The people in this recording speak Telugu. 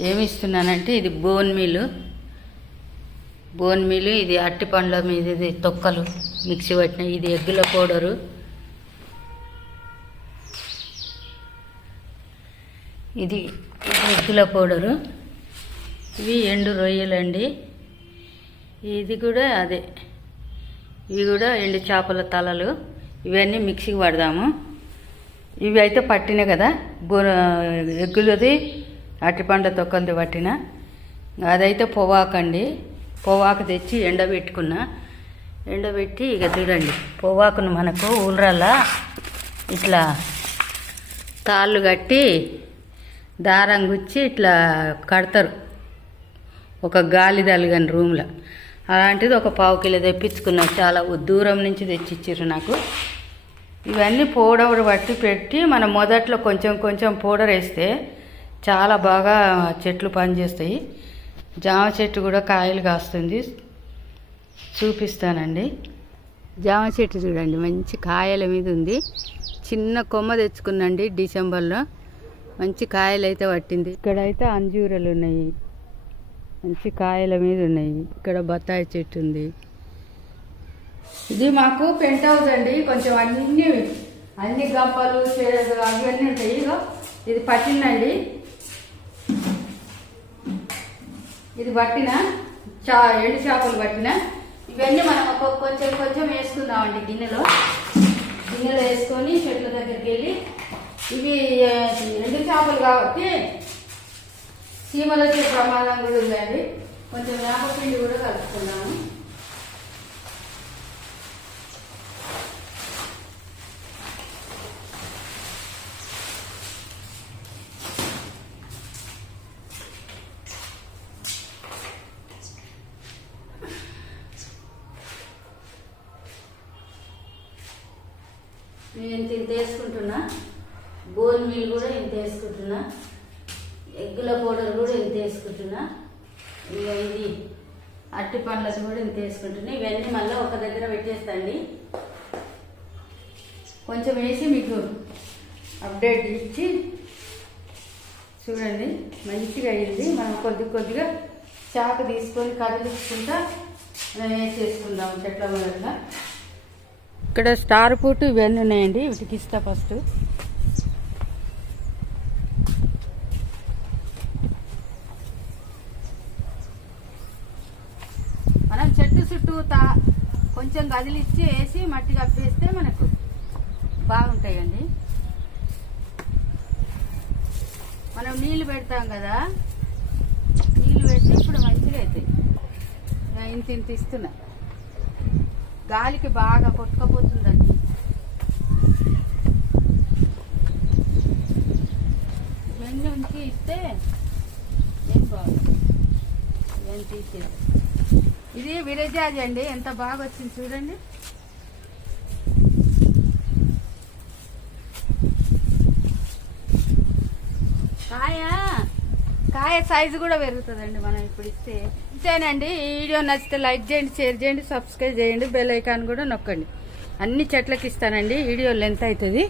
ఏమి ఇస్తున్నానంటే ఇది బోన్ మీలు. బోన్ మీలు ఇది అట్టి పండ్ల మీద ఇది తొక్కలు మిక్సీ పట్టిన ఇది ఎగ్గుల పౌడరు. ఇది ఎగ్గుల పౌడరు. ఇవి ఎండు రొయ్యలండి. ఇది కూడా అదే. ఇవి కూడా ఎండు చేపల తలలు. ఇవన్నీ మిక్సీకి పడదాము. ఇవి అయితే పట్టినాయి కదా బో ఎగ్గులది అరటిపండ్ల తొక్కలు పట్టిన. అదైతే పొవాకండి పొవాకు తెచ్చి ఎండబెట్టుకున్నా. ఎండబెట్టి ఇక చూడండి పొవాకును మనకు ఊళ్ళల్లో ఇట్లా తాళ్ళు కట్టి దారం గుచ్చి ఇట్లా కడతారు. ఒక గాలి తలగని రూమ్లో. అలాంటిది ఒక పావు కిలో తెప్పించుకున్నా. చాలా దూరం నుంచి తెచ్చిచ్చారు నాకు. ఇవన్నీ పౌడర్ పట్టి పెట్టి మనం మొదట్లో కొంచెం కొంచెం పౌడర్ వేస్తే చాలా బాగా చెట్లు పనిచేస్తాయి. జామ చెట్టు కూడా కాయలు కాస్తుంది. చూపిస్తానండి. జామ చెట్టు చూడండి మంచి కాయల మీద ఉంది. చిన్న కొమ్మ తెచ్చుకున్నండి డిసెంబర్లో. మంచి కాయలు అయితే పట్టింది. ఇక్కడైతే అంజూరలు ఉన్నాయి. మంచి కాయల మీద ఉన్నాయి. ఇక్కడ బత్తాయి చెట్టు ఉంది. ఇది మాకు పెంట్ హౌస్ అండి. కొంచెం అన్ని అన్ని గంపలు అవన్నీ ఉంటాయి. ఇది పట్టిందండి. ఇది పట్టిన చా ఎండు చేపలు పట్టిన ఇవన్నీ మనం ఒక్కొక్క కొంచెం కొంచెం వేసుకుందామండి గిన్నెలో. గిన్నెలో వేసుకొని చెట్ల దగ్గరికి వెళ్ళి ఇవి ఎండు చేపలు కాబట్టి చీమలు వచ్చే ప్రమాదం కూడా ఉందండి. కొంచెం వేపపిండి కూడా కలుపుకున్నాము నేను ఇంత ఇంత వేసుకుంటున్నా. బోన్ మీల్ కూడా ఇంత వేసుకుంటున్నా. ఎగ్గుల పౌడర్ కూడా ఇంత వేసుకుంటున్నా. ఇక ఇది అట్టి పండ్లది కూడా ఇంత వేసుకుంటున్నా. ఇవన్నీ మళ్ళీ ఒక దగ్గర పెట్టేస్తండి. కొంచెం వేసి మీకు అప్డేట్ ఇచ్చి చూడండి. మంచిగా అయింది. మనం కొద్ది కొద్దిగా చాకు తీసుకొని కదిలించుకుంటా మనం వేసేసుకుందాం చెట్ల మొదట్లో ఇక్కడ స్టార్ పూట్ ఇవన్నీ ఉన్నాయండి. వీటికి ఇస్తా ఫస్ట్. మనం చెట్టు చుట్టూ తా కొంచెం గదిలిచ్చి వేసి మట్టి కప్పేస్తే మనకు బాగుంటాయండి. మనం నీళ్ళు పెడతాం కదా నీళ్ళు పెడితే ఇప్పుడు మంచిగా అవుతాయి ఇంత ఇంత ఇస్తున్నా. గాలికి బాగా కొట్టుకపోతుందండి. ఇవన్నీ ఉంచి ఇస్తే ఏం బాగుంది ఇవన్నీ తీసేది? ఇది విరజాజి అండి ఎంత బాగా వచ్చింది చూడండి. కాయ కాయ సైజు కూడా పెరుగుతుందండి మనం ఇప్పుడు ఇస్తే. ఇంతేనండి ఈ వీడియో నచ్చితే లైక్ చేయండి షేర్ చేయండి సబ్స్క్రైబ్ చేయండి బెల్ ఐకాన్ కూడా నొక్కండి. అన్ని చెట్లకి ఇస్తానండి వీడియో లెంత్ అవుతుంది.